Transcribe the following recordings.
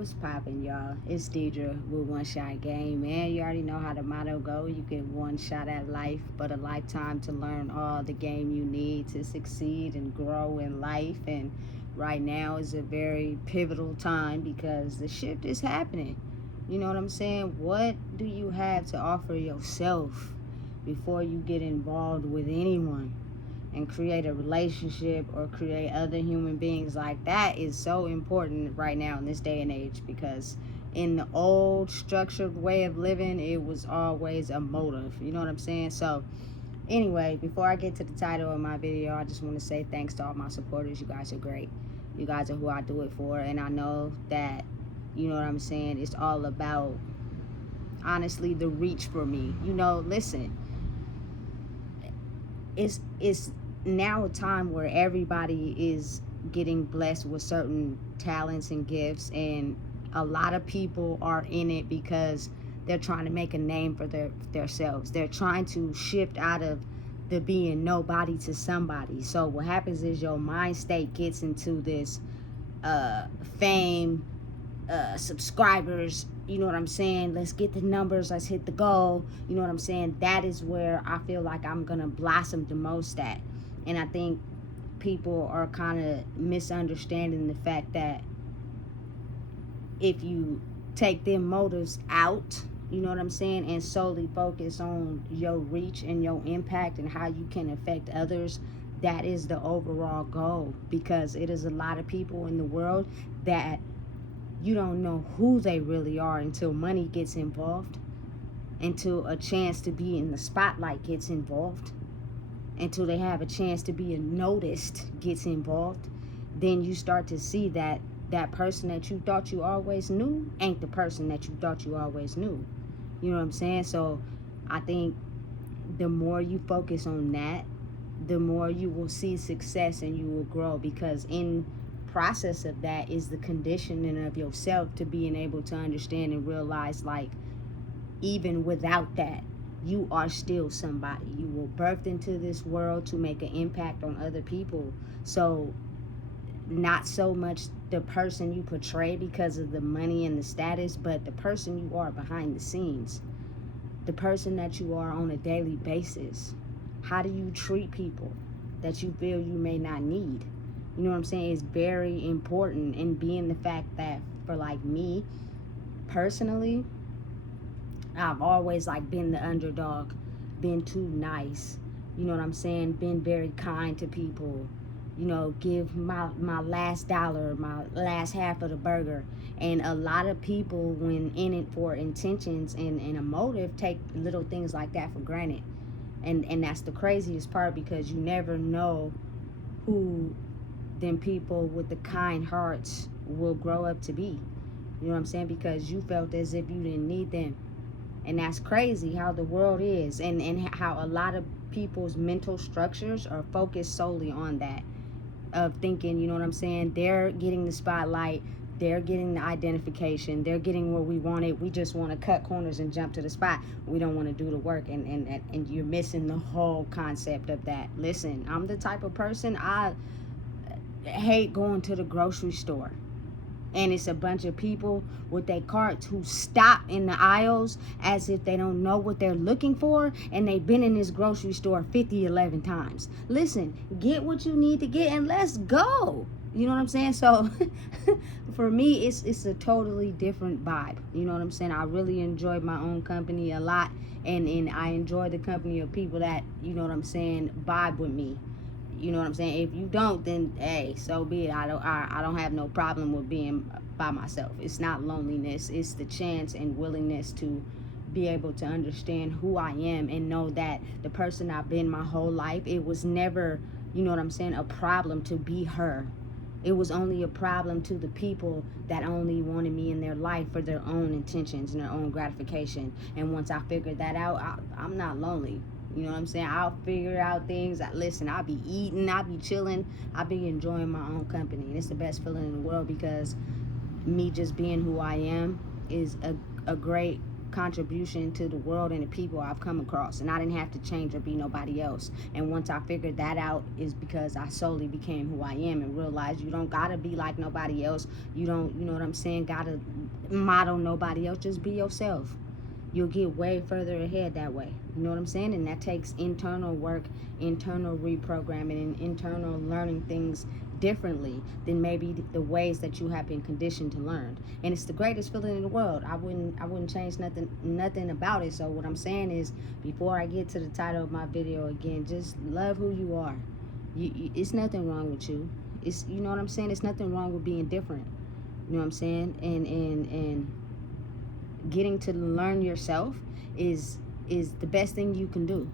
What's poppin', y'all? It's Deidre with One Shot Game, man. You already know how the motto go. You get one shot at life, but a lifetime to learn all the game you need to succeed and grow in life. And right now is a very pivotal time because the shift is happening. You know what I'm saying? What do you have to offer yourself before you get involved with anyone and create a relationship or create other human beings? Like, that is so important right now in this day and age, because in the old structured way of living, it was always a motive. You know what I'm saying? So anyway, before I get to the title of my video, I just want to say thanks to all my supporters. You guys are great. You guys are who I do it for, and I know that, you know what I'm saying, it's all about, honestly, the reach for me. Listen, it's now a time where everybody is getting blessed with certain talents and gifts, and a lot of people are in it because they're trying to make a name for themselves. They're trying to shift out of the being nobody to somebody. So what happens is your mind state gets into this fame, subscribers, you know what I'm saying, let's get the numbers, let's hit the goal, you know what I'm saying. That is where I feel like I'm gonna blossom the most at. And I think people are kind of misunderstanding the fact that if you take them motives out, you know what I'm saying, and solely focus on your reach and your impact and how you can affect others, that is the overall goal. Because it is a lot of people in the world that you don't know who they really are until money gets involved, until a chance to be in the spotlight gets involved, until they have a chance to be noticed gets involved. Then you start to see that that person that you thought you always knew ain't the person that you thought you always knew. You know what I'm saying? So I think the more you focus on that, the more you will see success and you will grow, because in process of that is the conditioning of yourself to being able to understand and realize, like, even without that, you are still somebody. You were birthed into this world to make an impact on other people. So not so much the person you portray because of the money and the status, but the person you are behind the scenes, the person that you are on a daily basis. How do you treat people that you feel you may not need? You know what I'm saying? It's very important. And being the fact that, for like me personally, I've always like been the underdog, been too nice, you know what I'm saying, been very kind to people, you know, give my last dollar, my last half of the burger. And a lot of people, when in it for intentions and a motive, take little things like that for granted. And that's the craziest part, because you never know who them people with the kind hearts will grow up to be. You know what I'm saying? Because you felt as if you didn't need them. And that's crazy how the world is, and how a lot of people's mental structures are focused solely on that, of thinking, you know what I'm saying, they're getting the spotlight, they're getting the identification, they're getting where we want it. We just want to cut corners and jump to the spot. We don't want to do the work, and you're missing the whole concept of that. Listen, I'm the type of person, I hate going to the grocery store and it's a bunch of people with their carts who stop in the aisles as if they don't know what they're looking for, and they've been in this grocery store 11 times. Listen, get what you need to get and let's go. You know what I'm saying? So for me, it's a totally different vibe. You know what I'm saying? I really enjoy my own company a lot, and I enjoy the company of people that, you know what I'm saying, vibe with me. You know what I'm saying? If you don't, then hey, so be it. I don't have no problem with being by myself. It's not loneliness. It's the chance and willingness to be able to understand who I am and know that the person I've been my whole life, it was never, you know what I'm saying, a problem to be her. It was only a problem to the people that only wanted me in their life for their own intentions and their own gratification. And once I figured that out, I'm not lonely. You know what I'm saying? I'll figure out things. Listen, I'll be eating, I'll be chilling, I'll be enjoying my own company. And it's the best feeling in the world, because me just being who I am is a great contribution to the world and the people I've come across, and I didn't have to change or be nobody else. And once I figured that out is because I solely became who I am and realized you don't gotta be like nobody else. You don't, you know what I'm saying, gotta model nobody else. Just be yourself. You'll get way further ahead that way. You know what I'm saying? And that takes internal work, internal reprogramming, and internal learning things differently than maybe the ways that you have been conditioned to learn. And it's the greatest feeling in the world. I wouldn't change nothing about it. So what I'm saying is, before I get to the title of my video again, just love who you are. It's nothing wrong with you. It's, you know what I'm saying? It's nothing wrong with being different. You know what I'm saying? And getting to learn yourself is the best thing you can do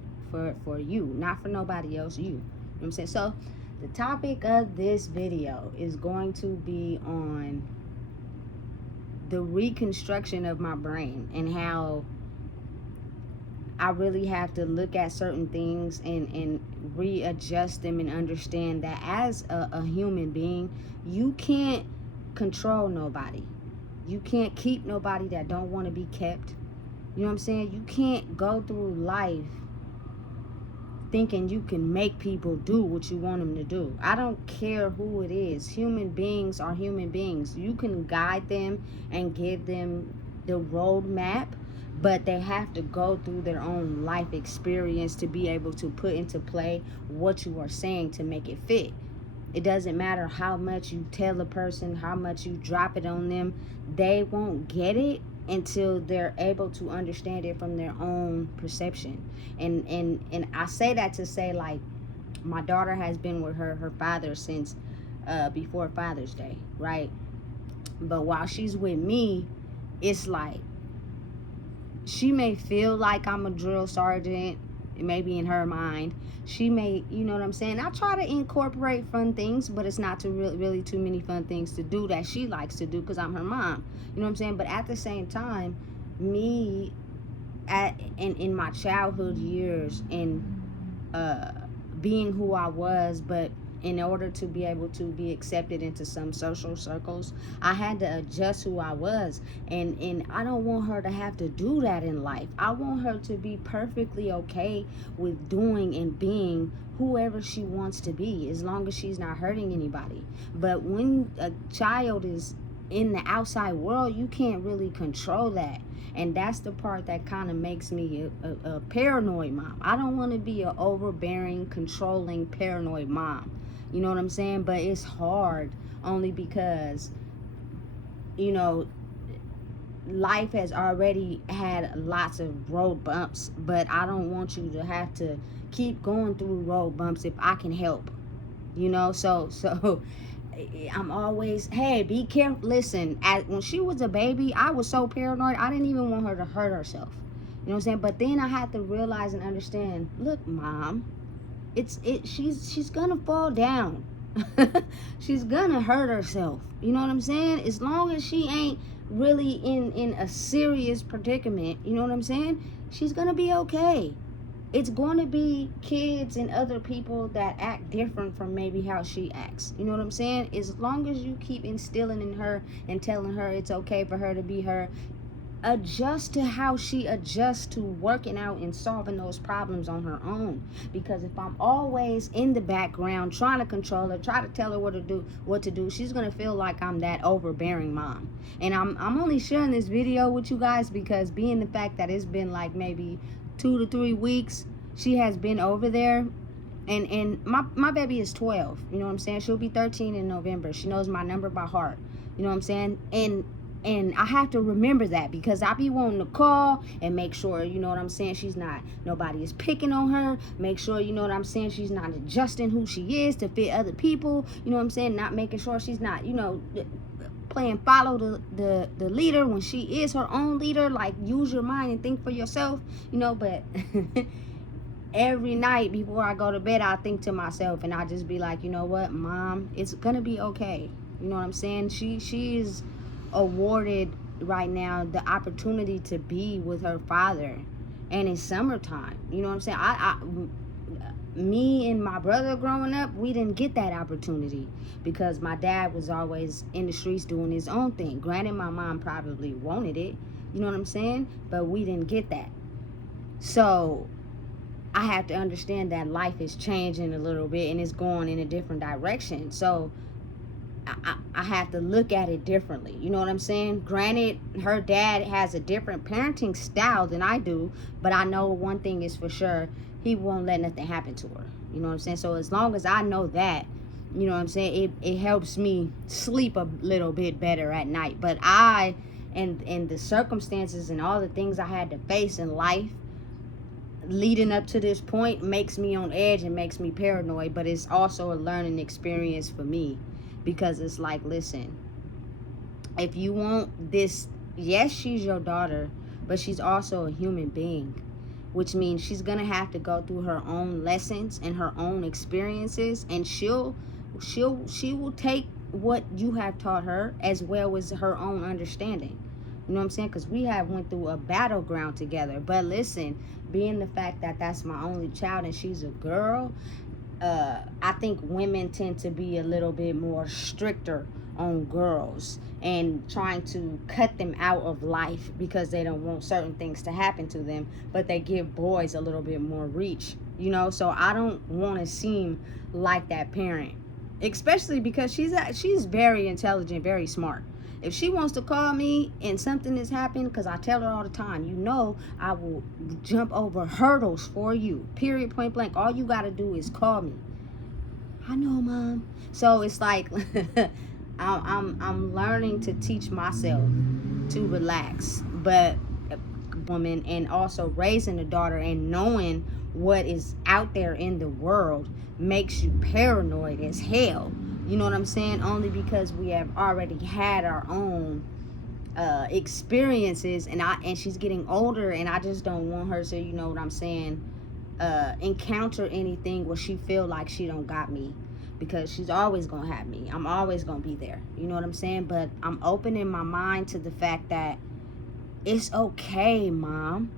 for you, not for nobody else. You know what I'm saying? So the topic of this video is going to be on the reconstruction of my brain and how I really have to look at certain things and readjust them and understand that as a human being, you can't control nobody. You can't keep nobody that don't want to be kept. You know what I'm saying? You can't go through life thinking you can make people do what you want them to do. I don't care who it is. Human beings are human beings. You can guide them and give them the roadmap, but they have to go through their own life experience to be able to put into play what you are saying to make it fit. It doesn't matter how much you tell a person, how much you drop it on them, they won't get it until they're able to understand it from their own perception. And I say that to say, like, my daughter has been with her father since before Father's Day, right? But while she's with me, it's like she may feel like I'm a drill sergeant, maybe in her mind. She may, you know what I'm saying? I try to incorporate fun things, but it's not really too many fun things to do that she likes to do because I'm her mom. You know what I'm saying? But at the same time, me in my childhood years and being who I was, but in order to be able to be accepted into some social circles, I had to adjust who I was. And I don't want her to have to do that in life. I want her to be perfectly okay with doing and being whoever she wants to be, as long as she's not hurting anybody. But when a child is in the outside world, you can't really control that. And that's the part that kind of makes me a paranoid mom. I don't want to be an overbearing, controlling, paranoid mom. You know what I'm saying? But it's hard only because, you know, life has already had lots of road bumps, but I don't want you to have to keep going through road bumps if I can help. You know, so I'm always, hey, be careful. Listen, when she was a baby, I was so paranoid, I didn't even want her to hurt herself. You know what I'm saying? But then I had to realize and understand, look, Mom, she's gonna fall down. She's gonna hurt herself. You know what I'm saying? As long as she ain't really in a serious predicament, you know what I'm saying? She's gonna be okay. It's going to be kids and other people that act different from maybe how she acts. You know what I'm saying? As long as you keep instilling in her and telling her it's okay for her to be her, adjust to how she adjusts to working out and solving those problems on her own. Because if I'm always in the background trying to control her, try to tell her what to do, she's gonna feel like I'm that overbearing mom. And I'm only sharing this video with you guys because, being the fact that it's been like maybe 2 to 3 weeks she has been over there, and my baby is 12. You know what I'm saying? She'll be 13 in November. She knows my number by heart. You know what I'm saying? And I have to remember that, because I be wanting to call and make sure, you know what I'm saying, nobody is picking on her. Make sure, you know what I'm saying, she's not adjusting who she is to fit other people. You know what I'm saying? Not making sure she's not, you know, playing follow the leader when she is her own leader. Like, use your mind and think for yourself, you know. But every night before I go to bed, I think to myself, and I just be like, you know what, Mom, it's gonna be okay. You know what I'm saying? She is awarded right now the opportunity to be with her father, and it's summertime. You know what I'm saying? Me and my brother growing up, we didn't get that opportunity because my dad was always in the streets doing his own thing. Granted, my mom probably wanted it. You know what I'm saying? But we didn't get that. So I have to understand that life is changing a little bit and it's going in a different direction. So I have to look at it differently. You know what I'm saying? Granted, her dad has a different parenting style than I do, but I know one thing is for sure, he won't let nothing happen to her. You know what I'm saying? So as long as I know that, you know what I'm saying, it helps me sleep a little bit better at night. But and the circumstances and all the things I had to face in life leading up to this point makes me on edge and makes me paranoid, but it's also a learning experience for me, because it's like, listen, if you want this, yes, she's your daughter, but she's also a human being, which means she's gonna have to go through her own lessons and her own experiences, and she will take what you have taught her as well as her own understanding. You know what I'm saying? Because we have went through a battleground together. But listen, being the fact that that's my only child and she's a girl, I think women tend to be a little bit more stricter on girls and trying to cut them out of life because they don't want certain things to happen to them, but they give boys a little bit more reach, you know. So I don't want to seem like that parent, especially because she's very intelligent, very smart. If she wants to call me and something has happened, because I tell her all the time, you know, I will jump over hurdles for you, period, point blank. All you got to do is call me. I know, Mom. So it's like I'm learning to teach myself to relax, but woman, and also raising a daughter and knowing what is out there in the world makes you paranoid as hell. You know what I'm saying? Only because we have already had our own experiences, and she's getting older, and I just don't want her to, you know what I'm saying, encounter anything where she feel like she don't got me, because she's always gonna have me. I'm always gonna be there. You know what I'm saying? But I'm opening my mind to the fact that it's okay, Mom.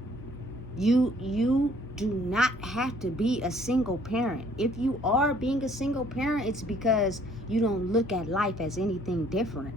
You do not have to be a single parent. If you are being a single parent, it's because you don't look at life as anything different.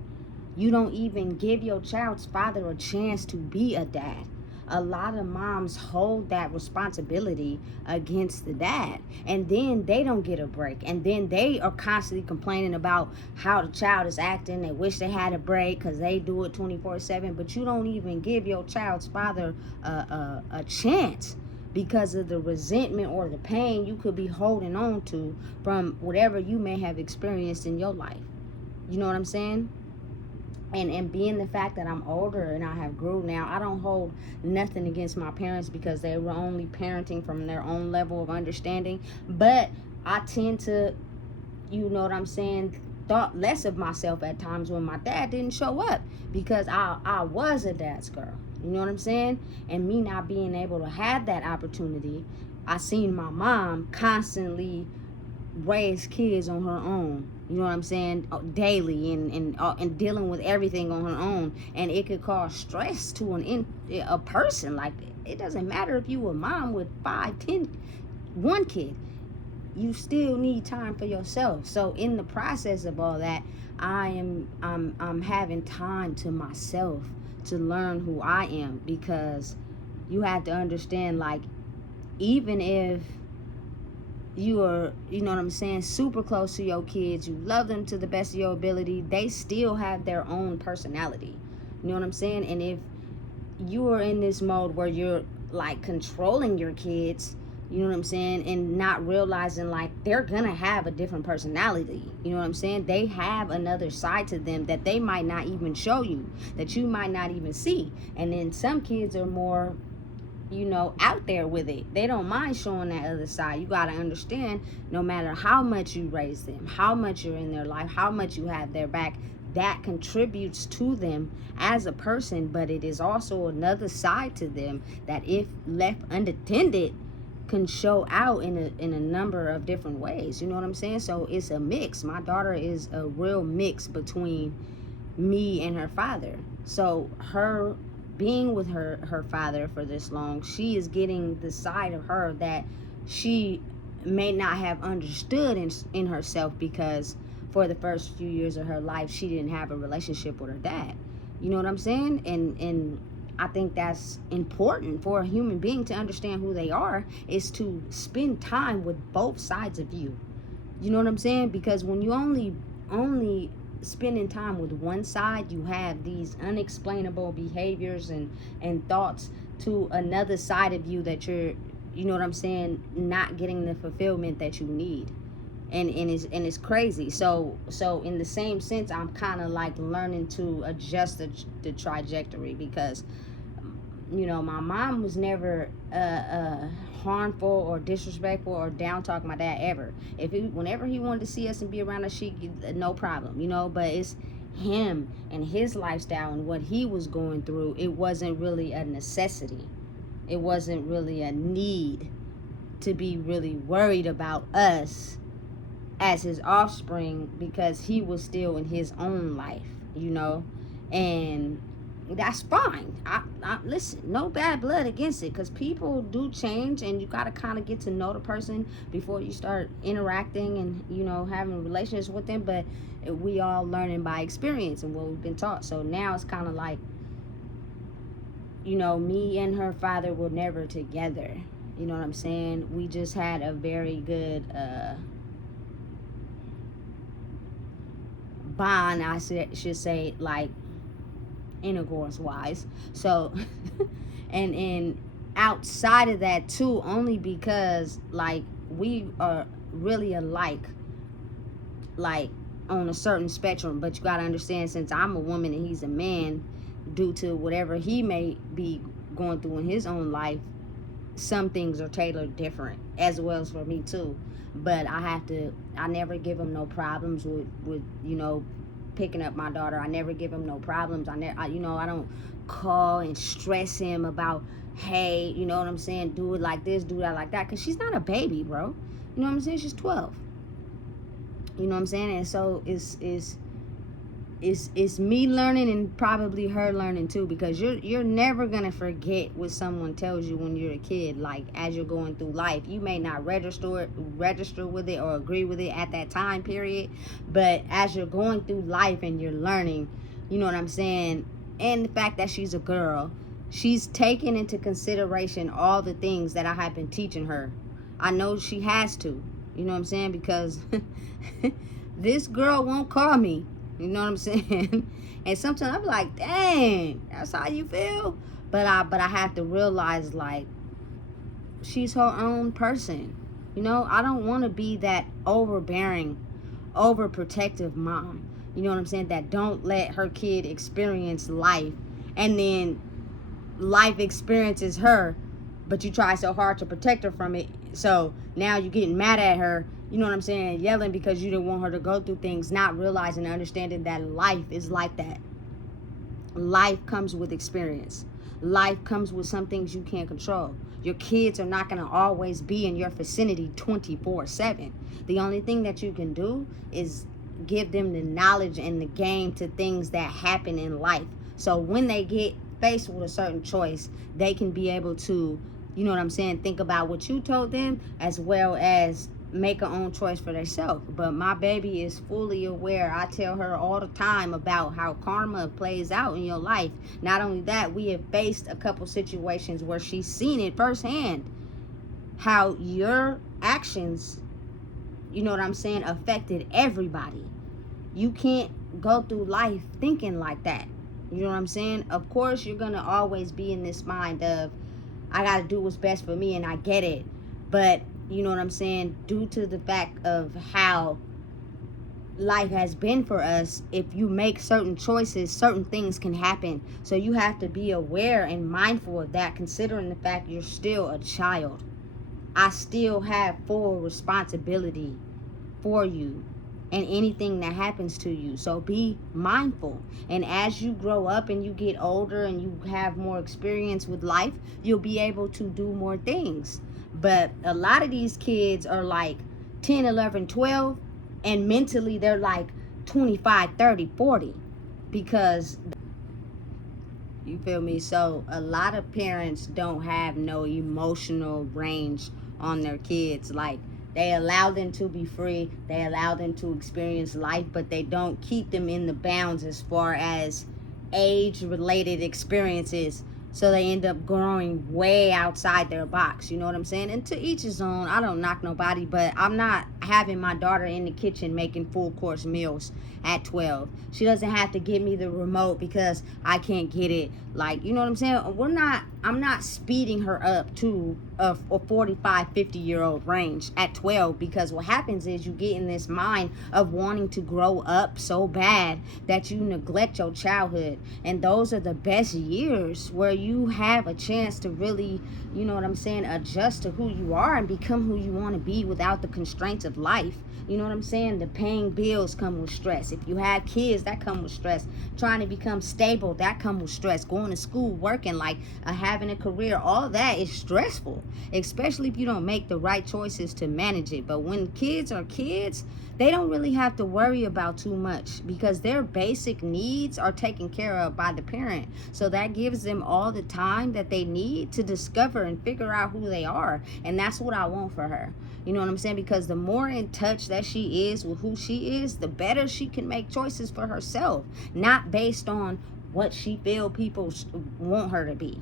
You don't even give your child's father a chance to be a dad. A lot of moms hold that responsibility against the dad, and then they don't get a break, and then they are constantly complaining about how the child is acting. They wish they had a break because they do it 24/7, but you don't even give your child's father a chance because of the resentment or the pain you could be holding on to from whatever you may have experienced in your life. You know what I'm saying? And being the fact that I'm older and I have grew now, I don't hold nothing against my parents because they were only parenting from their own level of understanding. But I tend to, you know what I'm saying, thought less of myself at times when my dad didn't show up, because I was a dad's girl. You know what I'm saying? And me not being able to have that opportunity, I seen my mom constantly raise kids on her own. You know what I'm saying? Daily, and dealing with everything on her own, and it could cause stress to a person. Like, it doesn't matter if you a mom with 5, 10, one kid. You still need time for yourself. So in the process of all that, I'm having time to myself to learn who I am, because you have to understand, like, even if you are, you know what I'm saying, super close to your kids, you love them to the best of your ability, they still have their own personality. You know what I'm saying? And if you are in this mode where you're like controlling your kids, you know what I'm saying, and not realizing like they're gonna have a different personality, you know what I'm saying, they have another side to them that they might not even show you, that you might not even see. And then some kids are more, you know, out there with it. They don't mind showing that other side. You got to understand, no matter how much you raise them, how much you're in their life, how much you have their back, that contributes to them as a person, but it is also another side to them that, if left unattended, can show out in a number of different ways. You know what I'm saying? So it's a mix. My daughter is a real mix between me and her father. So her being with her father for this long, she is getting the side of her that she may not have understood in herself, because for the first few years of her life she didn't have a relationship with her dad. You know what I'm saying? And I think that's important for a human being to understand who they are, is to spend time with both sides of you. You know what I'm saying? Because when you only spending time with one side, you have these unexplainable behaviors and thoughts to another side of you that you're, you know what I'm saying, not getting the fulfillment that you need. And it's crazy. So in the same sense, I'm kind of like learning to adjust the trajectory, because my mom was never harmful or disrespectful or down talk my dad ever. Whenever he wanted to see us and be around us, no problem, but it's him and his lifestyle and what he was going through. It wasn't really a necessity. It wasn't really a need to be really worried about us as his offspring, because he was still in his own life. And that's fine. I listen, no bad blood against it, because people do change, and you got to kind of get to know the person before you start interacting and having relationships with them. But we all learning by experience and what we've been taught. So now it's kind of like, me and her father were never together. You know what I'm saying? We just had a very good bond, I should say, like intercourse wise. So and outside of that too, only because like we are really alike, like on a certain spectrum. But you gotta understand, since I'm a woman and he's a man, due to whatever he may be going through in his own life, some things are tailored different, as well as for me too. But I never give him no problems with picking up my daughter. I never give him no problems. I don't call and stress him about, hey, you know what I'm saying, do it like this, do that like that, because she's not a baby, bro. You know what I'm saying? She's 12. You know what I'm saying? And so it's me learning, and probably her learning too, because you're never gonna forget what someone tells you when you're a kid. Like, as you're going through life, you may not register with it or agree with it at that time period, but as you're going through life and you're learning, you know what I'm saying, and the fact that she's a girl, she's taking into consideration all the things that I have been teaching her. I know she has to, you know what I'm saying, because this girl won't call me. You know what I'm saying? And sometimes I'm like, dang, that's how you feel? But I have to realize, like, she's her own person. I don't want to be that overbearing, overprotective mom. You know what I'm saying? That don't let her kid experience life, and then life experiences her, but you try so hard to protect her from it. So now you're getting mad at her, you know what I'm saying, yelling because you didn't want her to go through things, not realizing and understanding that life is like that. Life comes with experience. Life comes with some things you can't control. Your kids are not going to always be in your vicinity 24/7. The only thing that you can do is give them the knowledge and the game to things that happen in life. So when they get faced with a certain choice, they can be able to, you know what I'm saying, think about what you told them, as well as make her own choice for themselves. But my baby is fully aware. I tell her all the time about how karma plays out in your life. Not only that, we have faced a couple situations where she's seen it firsthand, how your actions, you know what I'm saying, affected everybody. You can't go through life thinking like that. You know what I'm saying? Of course, you're going to always be in this mind of, I got to do what's best for me, and I get it. But, you know what I'm saying, due to the fact of how life has been for us, if you make certain choices, certain things can happen. So you have to be aware and mindful of that, considering the fact you're still a child. I still have full responsibility for you and anything that happens to you. So be mindful. And as you grow up and you get older and you have more experience with life, you'll be able to do more things. But a lot of these kids are like 10, 11, 12, and mentally they're like 25, 30, 40, because, you feel me? So a lot of parents don't have no emotional range on their kids. Like, they allow them to be free, they allow them to experience life, but they don't keep them in the bounds as far as age related experiences So they end up growing way outside their box. You know what I'm saying? And to each his own. I don't knock nobody, but I'm not having my daughter in the kitchen making full course meals at 12. She doesn't have to give me the remote because I can't get it. Like, you know what I'm saying? I'm not speeding her up to a 45, 50-year-old range at 12, because what happens is you get in this mind of wanting to grow up so bad that you neglect your childhood. And those are the best years where you have a chance to really, you know what I'm saying, adjust to who you are and become who you want to be without the constraints of life. You know what I'm saying? The paying bills come with stress. If you have kids, that come with stress. Trying to become stable, that come with stress. Going to school, working, like having a career, all that is stressful, especially if you don't make the right choices to manage it. But when kids are kids, they don't really have to worry about too much because their basic needs are taken care of by the parent. So that gives them all the time that they need to discover and figure out who they are. And that's what I want for her. You know what I'm saying? Because the more in touch that she is with who she is, the better she can make choices for herself, not based on what she feel people want her to be,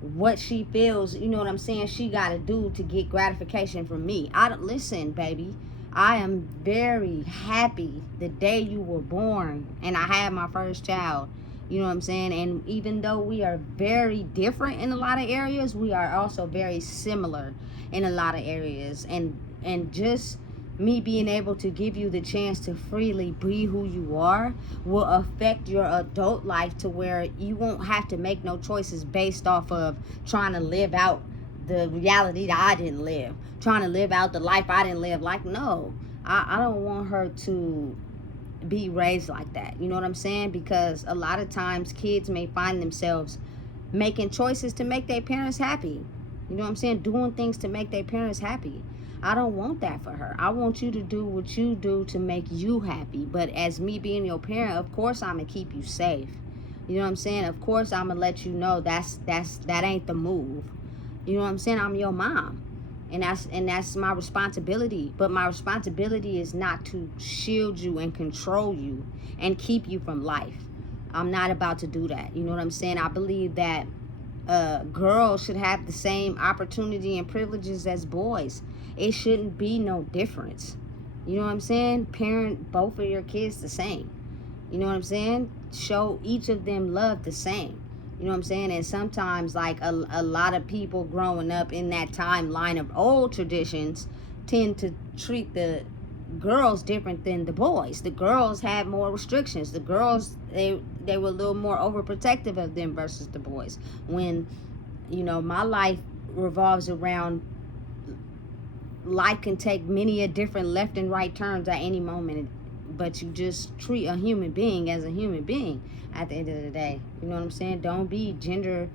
what she feels, you know what I'm saying, she got to do to get gratification from me. I don't listen, baby. I am very happy the day you were born and I had my first child. You know what I'm saying? And even though we are very different in a lot of areas, we are also very similar in a lot of areas. And just me being able to give you the chance to freely be who you are will affect your adult life to where you won't have to make no choices based off of trying to live out the reality that I didn't live, trying to live out the life I didn't live. Like, no, I don't want her to be raised like that. You know what I'm saying? Because a lot of times kids may find themselves making choices to make their parents happy. You know what I'm saying? Doing things to make their parents happy. I don't want that for her. I want you to do what you do to make you happy. But as me being your parent, of course I'm gonna keep you safe. You know what I'm saying? Of course I'm gonna let you know that ain't the move. You know what I'm saying? I'm your mom. And that's my responsibility. But my responsibility is not to shield you and control you and keep you from life. I'm not about to do that. You know what I'm saying? I believe that girls should have the same opportunity and privileges as boys. It shouldn't be no difference. You know what I'm saying? Parent both of your kids the same. You know what I'm saying? Show each of them love the same. You know what I'm saying? And sometimes, like, a lot of people growing up in that timeline of old traditions tend to treat the girls different than the boys. The girls had more restrictions. The girls, they were a little more overprotective of them versus the boys. When, you know, my life revolves around, life can take many a different left and right turns at any moment, but you just treat a human being as a human being at the end of the day. You know what I'm saying? Don't be gender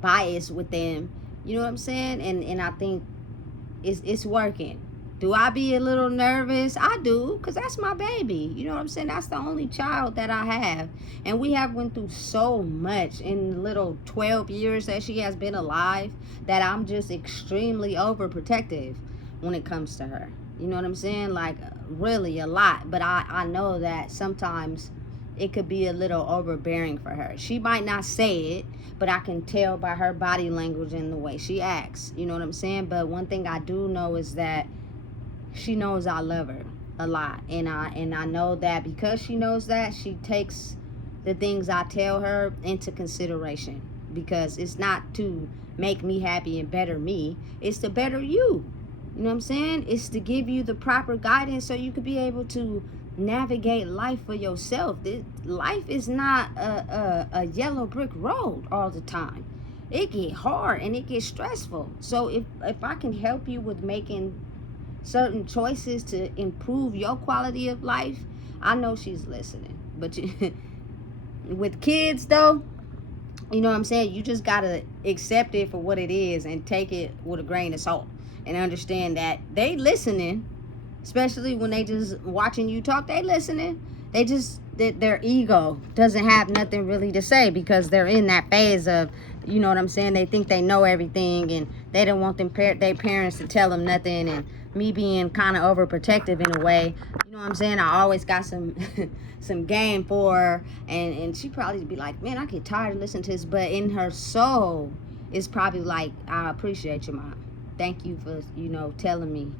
biased with them. You know what I'm saying? And I think it's working. Do I be a little nervous? I do, because that's my baby. You know what I'm saying? That's the only child that I have. And we have went through so much in the little 12 years that she has been alive that I'm just extremely overprotective when it comes to her. You know what I'm saying? Like, really a lot. But I know that sometimes it could be a little overbearing for her. She might not say it, but I can tell by her body language and the way she acts. You know what I'm saying? But one thing I do know is that she knows I love her a lot. And I know that because she knows that, she takes the things I tell her into consideration. Because it's not to make me happy and better me. It's to better you. You know what I'm saying? It's to give you the proper guidance so you could be able to navigate life for yourself. Life is not a yellow brick road all the time. It get hard and it gets stressful. So if I can help you with making certain choices to improve your quality of life, I know she's listening. But with kids though, you know what I'm saying? You just gotta accept it for what it is and take it with a grain of salt. And understand that they listening, especially when they just watching you talk, they listening. They just, their ego doesn't have nothing really to say because they're in that phase of, you know what I'm saying, they think they know everything and they don't want their parents to tell them nothing. And me being kind of overprotective in a way, you know know what I'm saying? I always got some some game for her, and she probably be like, man, I get tired of listening to this, but in her soul, it's probably like, I appreciate you, Mom. Thank you for, telling me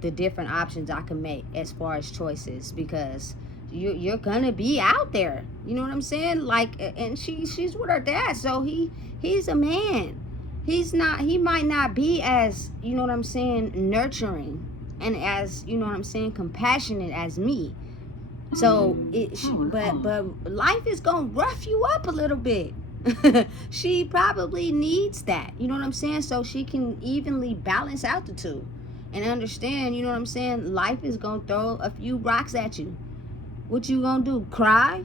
the different options I can make as far as choices, because you're gonna be out there. You know what I'm saying? Like, and she's with her dad, so he's a man. He might not be as, you know what I'm saying, nurturing and as, you know what I'm saying, compassionate as me. So but life is gonna rough you up a little bit. She probably needs that, you know what I'm saying, so she can evenly balance out the two and understand, you know what I'm saying, life is gonna throw a few rocks at you. What you gonna do, cry?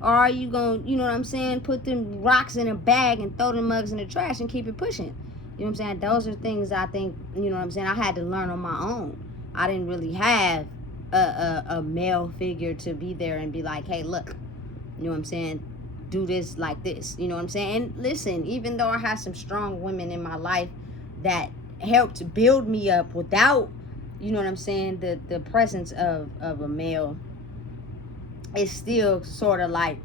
Or are you gonna, you know what I'm saying, put them rocks in a bag and throw them mugs in the trash and keep it pushing? You know what I'm saying? Those are things I think, you know what I'm saying, I had to learn on my own. I didn't really have a male figure to be there and be like, hey, look, you know what I'm saying, do this like this, you know what I'm saying? And listen, even though I had some strong women in my life that helped build me up without, you know what I'm saying, the presence of a male, it's still sort of like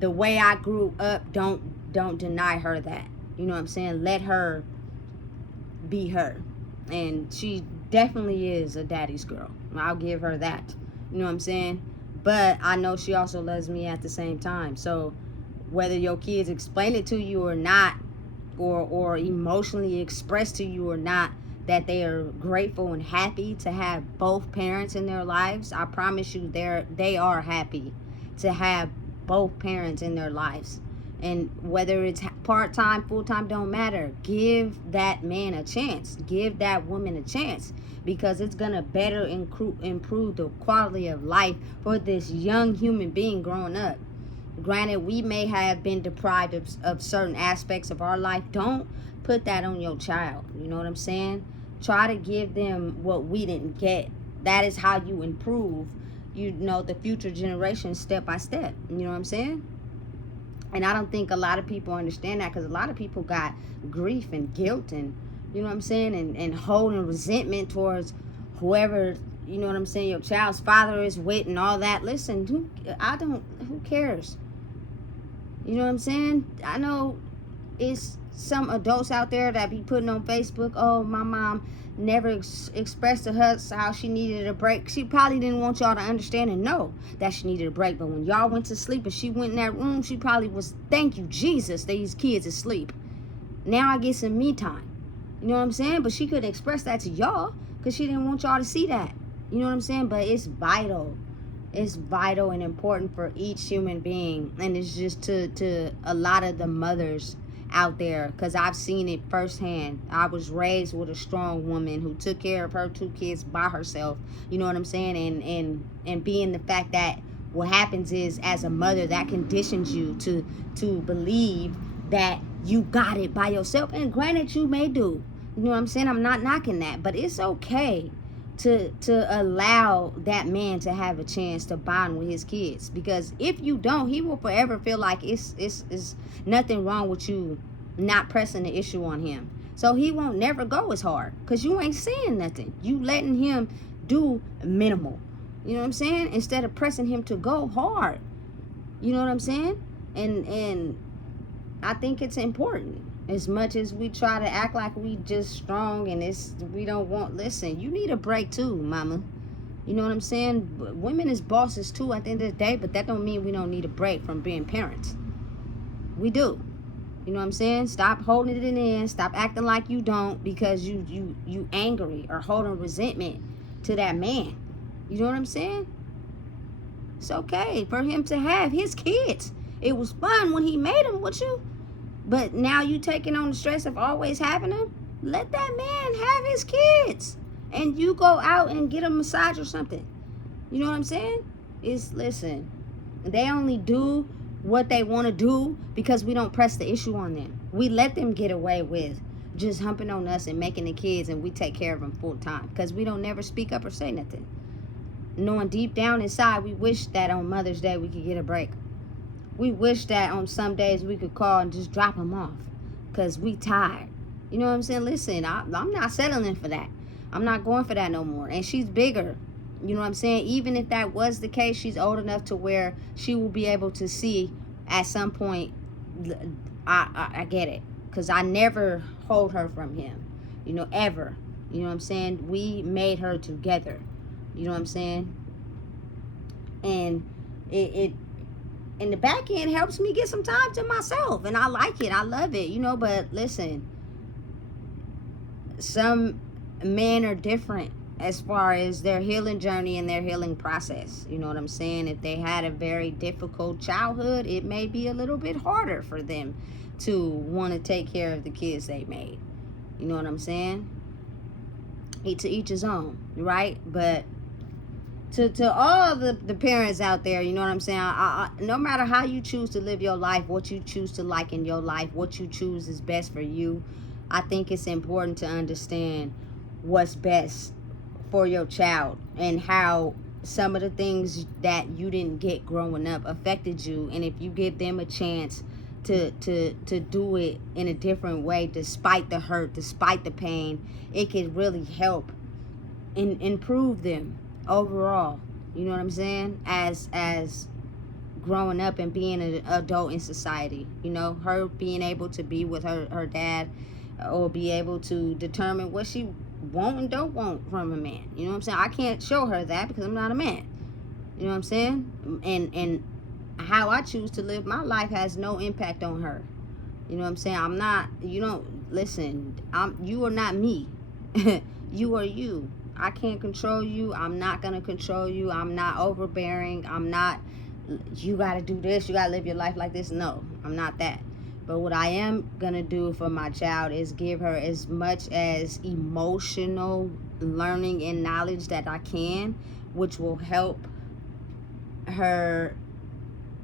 the way I grew up. Don't deny her that, you know what I'm saying. Let her be her, and she definitely is a daddy's girl. I'll give her that, you know what I'm saying. But I know she also loves me at the same time. So whether your kids explain it to you or not, or emotionally express to you or not, that they are grateful and happy to have both parents in their lives, I promise you they are happy to have both parents in their lives. And whether it's part-time, full-time, don't matter. Give that man a chance. Give that woman a chance, because it's going to better improve the quality of life for this young human being growing up. Granted, we may have been deprived of certain aspects of our life. Don't put that on your child. You know what I'm saying? Try to give them what we didn't get. That is how you improve, the future generation, step by step. You know what I'm saying? And I don't think a lot of people understand that, because a lot of people got grief and guilt and, you know what I'm saying, and holding resentment towards whoever, you know what I'm saying, your child's father is with and all that. Listen, who cares? You know what I'm saying? I know it's some adults out there that be putting on Facebook, oh, my mom never expressed to her how she needed a break. She probably didn't want y'all to understand and know that she needed a break. But when y'all went to sleep and she went in that room, she probably was, thank you, Jesus, these kids asleep. Now I get some me time. You know what I'm saying? But she couldn't express that to y'all because she didn't want y'all to see that. You know what I'm saying? But it's vital. It's vital and important for each human being. And it's just to a lot of the mothers out there, because I've seen it firsthand. I was raised with a strong woman who took care of her 2 kids by herself. You know what I'm saying? And being the fact that what happens is, as a mother, that conditions you to believe that you got it by yourself. And granted, you may do. You know what I'm saying? I'm not knocking that, but it's okay to allow that man to have a chance to bond with his kids, because if you don't, he will forever feel like it's nothing wrong with you not pressing the issue on him. So he won't never go as hard, because you ain't saying nothing. You letting him do minimal, you know what I'm saying, instead of pressing him to go hard. You know what I'm saying? And I think it's important. As much as we try to act like we just strong and we don't want, listen, you need a break too, mama. You know what I'm saying? Women is bosses too at the end of the day, but that don't mean we don't need a break from being parents. We do. You know what I'm saying? Stop holding it in. Stop acting like you don't, because you angry or holding resentment to that man. You know what I'm saying? It's okay for him to have his kids. It was fun when he made them with you. But now you taking on the stress of always having them. Let that man have his kids, and you go out and get a massage or something. You know what I'm saying? Listen, they only do what they want to do because we don't press the issue on them. We let them get away with just humping on us and making the kids, and we take care of them full time because we don't never speak up or say nothing. Knowing deep down inside, we wish that on Mother's Day we could get a break. We wish that on some days we could call and just drop them off because we tired. You know what I'm saying? Listen, I'm not settling for that. I'm not going for that no more. And she's bigger. You know what I'm saying? Even if that was the case, she's old enough to where she will be able to see at some point. I get it, because I never hold her from him, you know, ever. You know what I'm saying? We made her together. You know what I'm saying? And it in the back end helps me get some time to myself, and I like it. I love it, you know. But listen, some men are different as far as their healing journey and their healing process. You know what I'm saying? If they had a very difficult childhood, it may be a little bit harder for them to want to take care of the kids they made. You know what I'm saying? To each his own, right? But to all the parents out there, you know what I'm saying? No matter how you choose to live your life, what you choose to like in your life, what you choose is best for you, I think it's important to understand what's best for your child and how some of the things that you didn't get growing up affected you. And if you give them a chance to do it in a different way, despite the hurt, despite the pain, it can really help and improve them overall. You know what I'm saying? As growing up and being an adult in society, you know, her being able to be with her dad, or be able to determine what she want and don't want from a man. You know what I'm saying? I can't show her that because I'm not a man. You know what I'm saying? And how I choose to live my life has no impact on her. You know what I'm saying? I'm not, you don't, listen, you are not me. You are you. I can't control you. I'm not going to control you. I'm not overbearing. I'm not, you got to do this. You got to live your life like this. No, I'm not that. But what I am going to do for my child is give her as much as emotional learning and knowledge that I can, which will help her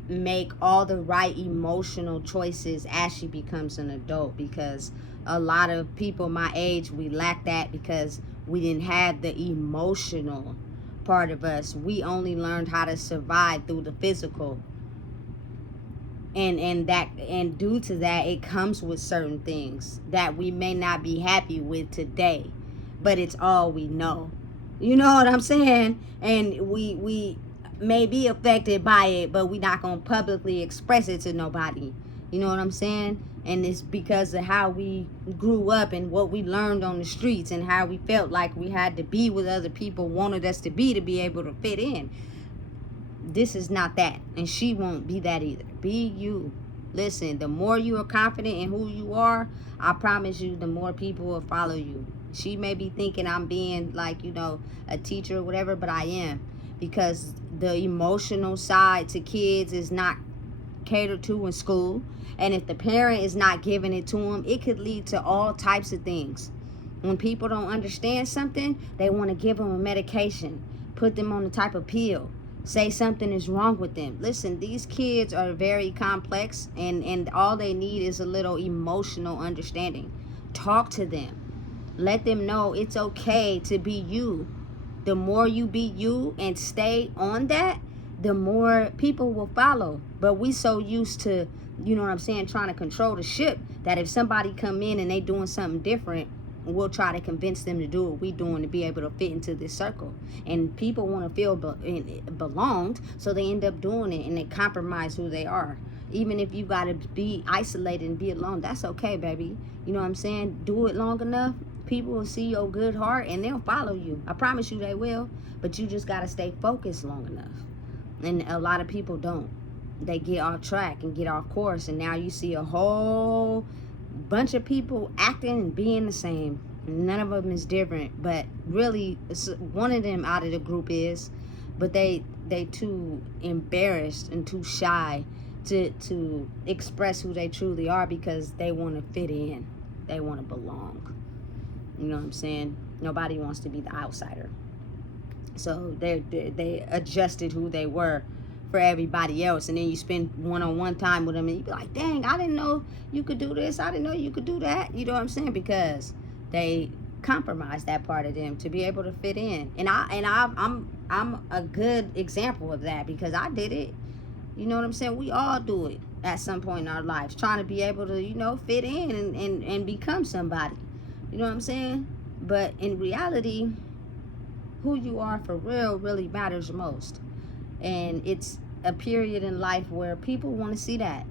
make all the right emotional choices as she becomes an adult. Because a lot of people my age, we lack that because we didn't have the emotional part of us. We only learned how to survive through the physical. And due to that, it comes with certain things that we may not be happy with today, but it's all we know. You know what I'm saying? And we may be affected by it, but we not gonna publicly express it to nobody. You know what I'm saying? And it's because of how we grew up and what we learned on the streets and how we felt like we had to be with other people wanted us to be able to fit in. This is not that, and she won't be that either. Be you. Listen, the more you are confident in who you are, I promise you, the more people will follow you. She may be thinking I'm being like, you know, a teacher or whatever, but I am, because the emotional side to kids is not catered to in school. And if the parent is not giving it to them, it could lead to all types of things. When people don't understand something, they want to give them a medication, put them on a type of pill, say something is wrong with them. Listen, these kids are very complex, and all they need is a little emotional understanding. Talk to them. Let them know it's okay to be you. The more you be you and stay on that, the more people will follow. But we so used to, you know what I'm saying, trying to control the ship, that if somebody come in and they doing something different, we'll try to convince them to do what we doing to be able to fit into this circle. And people want to feel belonged, so they end up doing it, and they compromise who they are. Even if you got to be isolated and be alone, that's okay, baby. You know what I'm saying? Do it long enough, people will see your good heart and they'll follow you. I promise you they will. But you just got to stay focused long enough. And a lot of people don't. They get off track and get off course, and now you see a whole bunch of people acting and being the same. None of them is different, but really one of them out of the group is, but they too embarrassed and too shy to express who they truly are, because they want to fit in, they want to belong. You know what I'm saying? Nobody wants to be the outsider. So they adjusted who they were for everybody else, and then you spend one-on-one time with them and you be like, dang, I didn't know you could do this, I didn't know you could do that. You know what I'm saying? Because they compromise that part of them to be able to fit in. And I'm a good example of that, because I did it. You know what I'm saying? We all do it at some point in our lives, trying to be able to, you know, fit in and become somebody. You know what I'm saying? But in reality, who you are for real really matters most. And it's a period in life where people want to see that.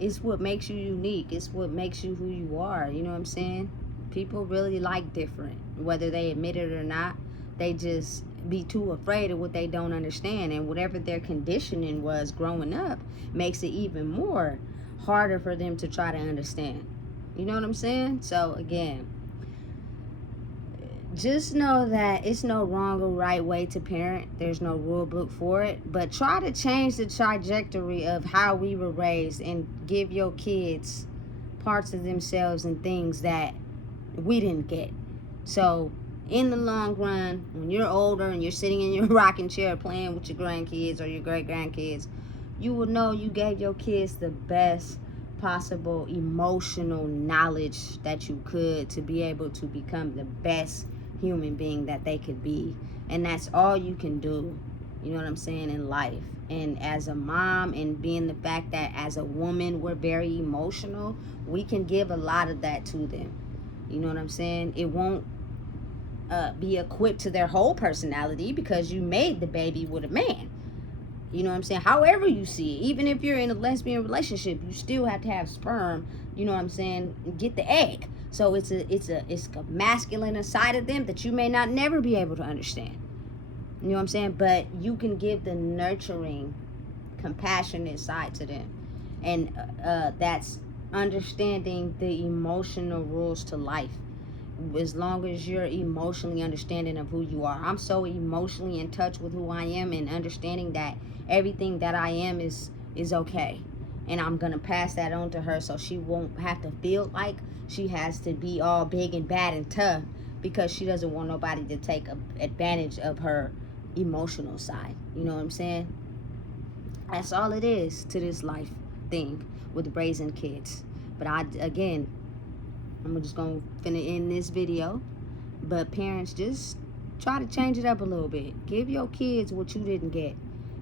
It's what makes you unique. It's what makes you who you are. You know what I'm saying? People really like different, whether they admit it or not. They just be too afraid of what they don't understand, and whatever their conditioning was growing up makes it even more harder for them to try to understand. You know what I'm saying? So again, just know that it's no wrong or right way to parent. There's no rule book for it. But try to change the trajectory of how we were raised and give your kids parts of themselves and things that we didn't get. So in the long run, when you're older and you're sitting in your rocking chair playing with your grandkids or your great grandkids, you will know you gave your kids the best possible emotional knowledge that you could to be able to become the best human being that they could be. And that's all you can do, you know what I'm saying, in life. And as a mom, and being the fact that as a woman we're very emotional, we can give a lot of that to them. You know what I'm saying? It won't be equipped to their whole personality because you made the baby with a man. You know what I'm saying? However you see it, even if you're in a lesbian relationship, you still have to have sperm. You know what I'm saying? Get the egg. So it's a masculine side of them that you may not never be able to understand. You know what I'm saying? But you can give the nurturing, compassionate side to them, and that's understanding the emotional rules to life. As long as you're emotionally understanding of who you are. I'm so emotionally in touch with who I am and understanding that everything that I am is okay. And I'm going to pass that on to her so she won't have to feel like she has to be all big and bad and tough, because she doesn't want nobody to take advantage of her emotional side. You know what I'm saying? That's all it is to this life thing with raising kids. But again, I'm just gonna end this video. But parents, just try to change it up a little bit. Give your kids what you didn't get,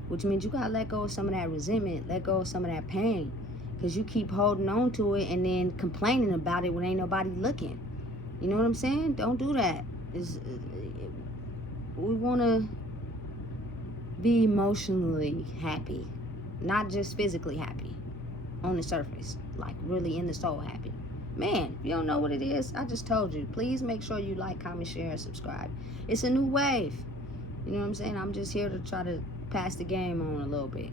which means you gotta let go of some of that resentment, let go of some of that pain, because you keep holding on to it and then complaining about it when ain't nobody looking. You know what I'm saying? Don't do that. We want to be emotionally happy, not just physically happy on the surface, like really in the soul happy. Man, if you don't know what it is, I just told you. Please make sure you like, comment, share, and subscribe. It's a new wave. You know what I'm saying? I'm just here to try to pass the game on a little bit.